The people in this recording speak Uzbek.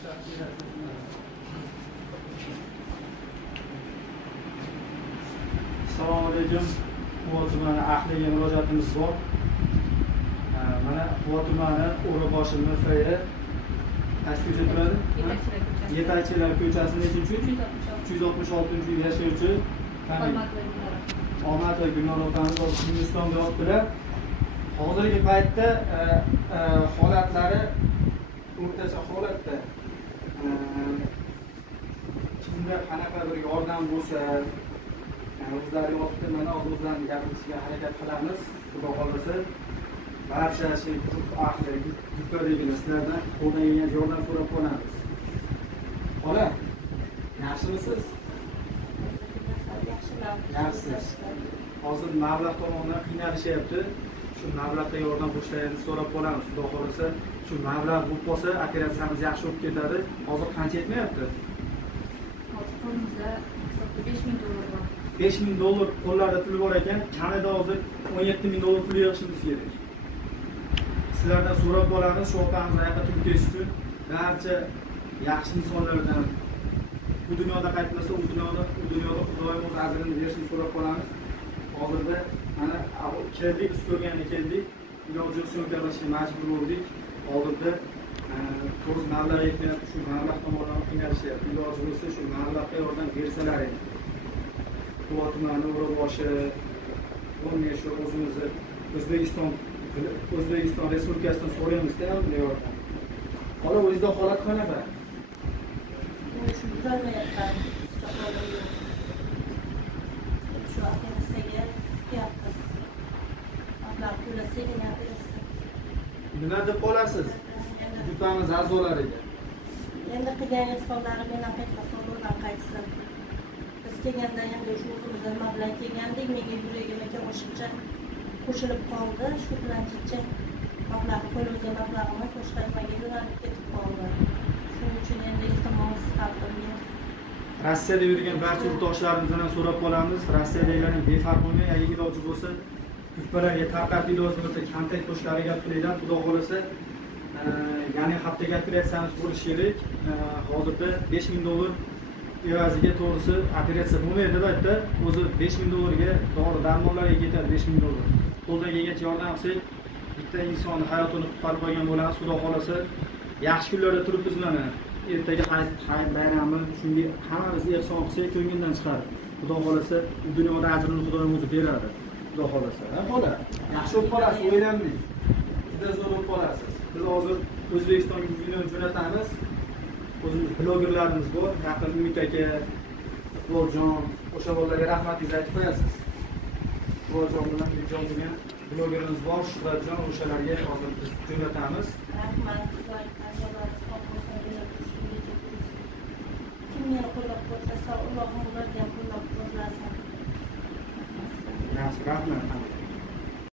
Assalomu alaykum. Quva tumani ahliga murojaatimiz bor. Mana Quva tumani O'raboshi MFI qaysi ko'cha turadi? Yetakchilar ko'chasi nechinchi? 366-uy yashovchi Omad va Gulnor opamiz Hindistonga olibdilar. Hozirgi paytda holatlari o'rtacha holatda. Kimda qanaqa bir yordam bo'lsa, o'zlari olibdi, mana o'zlarini gapirishga harakat qilamiz. Xudo xolasa, barcha shu guruh ahli, gruppadagi sizlardan qo'ldan kelgan yordam so'rab qolamiz. Xola, yaxshimisiz? Yaxshisiz. Hozir mablag' tomonidan qiynalishyapti. Shu mablag'ga yordam qo'shishlarini so'rab qolamiz. Xudo xolasa, shu mablag' bo'lib qolsa, operatsiyamiz yaxshi o'tib ketadi. Hozir qancha yetmayapti? Qo'limizda $5000 bor. $5000 qo'llarda pul bor ekan, kamida hozir $17000 pul yig'ishimiz kerak. Sizlardan so'rab qolamiz, shu opamiz hayotda turib ketish uchun barcha yaxshi insonlardan bu dunyoda qaytmasa, u dunyoda Xudoyim o'z ajrini berishini so'rab qolamiz. Hozirda mana keldik, biz ko'rganda keldik, iloji so'nkarlashga majbur bo'ldik. Hozirda to'g'ri mablag' yetmayapti, shu mablag' tomonidan qiynalishyapti. Iloji bo'lsa shu mablag'ga yordam bersalar edi. Quva tumani O'raboshi, bunga shu o'zimizni O'zbekiston Respublikasidan so'raymizda bunday yordam. Xola, o'zingizda holat qanaqa? Shu tuzalmayapman. Shu operatsiyaga kelyapmiz. Mablag' to'lasak operatsiya. Nima deb qolasiz? Grupamiz a'zolariga. Endi qilgan insonlar meni qaytmasin, qaytsin. Biz kelganda endi shu o'zimizdan mablag' kelgandik, menga yuragimga o'shiqcha qo'shilib qoldi. Shu bilan chicha mablag' qo'limizga mablag'imiz boshqa nimaga yo'nalib ketib qoldi. Shuning uchun endi iltimos xalqimga Rossiyada yurgan barcha yurtdoshlarimizdan so'rab qolamiz. Rossiyadagilarning befarq bo'lmay, agar iloji bo'lsa, gruppalarga tarqatib iloji bo'lsa, kontakt qilishlariga qilaylar. Xudo xolasa, ya'ni haftaga operatsiyamiz bo'lishi kerak. Hozirda $5000 evaziga to'g'risi operatsiya bo'lmaydi albatta. O'zi $5000 ga dori-darmonlarga ketadi $5000. Qo'ldan kelgancha yordam qilsak, bitta inson hayotini qutqarib qolgan bo'lamiz. Xudo xolasa, yaxshi kunlarda turibmiz mana. Ertaga hayit bayrami, shunga hammamiz ehson qilsak, ko'ngildan chiqadi. Xudo xolasa, bu dunyoda ajrini Xudoyim o'zi beradi. Xudo xolasa. Xola, yaxshi bo'lib qolasiz, o'ylanmang. Juda zo'r bo'lib qolasiz. Biz hozir O'zbekistonga video jo'natamiz. O'zimiz blogerlarimiz bor, yaqin Umid aka, Iqboljon, o'sha bolalarga rahmatingizni aytib qo'yasiz. Iqboljon bilan Umidjon degan blogerimiz bor, Shuhratjon, o'shalarga hozir biz jo'natamiz. rahmat, kim meni qo'llab-quvvatlasa, Allohim ularga qo'llab-quvvatlasin. Yaxshi, rahmat.